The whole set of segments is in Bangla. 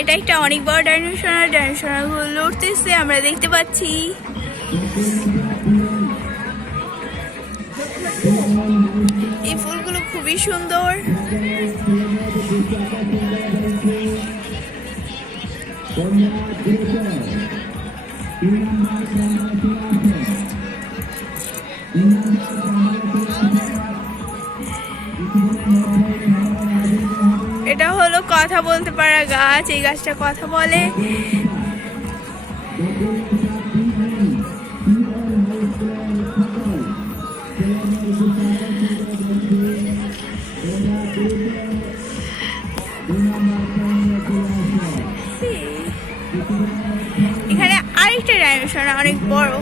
এটা একটা অনেক বড় ডাইনোসর, ডাইনোসরগুলো লড়তেছে আমরা দেখতে পাচ্ছি। এই ফুলগুলো খুবই সুন্দর। এটা হলো কথা বলতে পারা গাছ, এই গাছটা কথা বলে। এখানে আরেকটা ডাইনোসর অনেক বড়,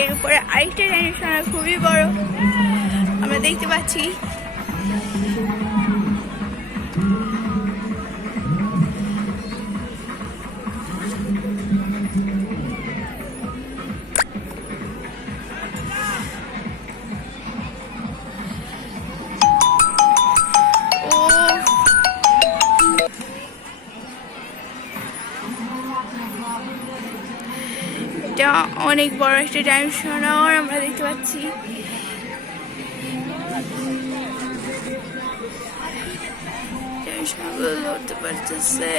এর উপরে আরেকটা ডাইনোসর খুবই বড় আমরা দেখতে পাচ্ছি। এটা অনেক বড় একটা ডাইনোসর আমরা দেখতে পাচ্ছি। ডাইনোসরগুলো লড়তে পারতেছে।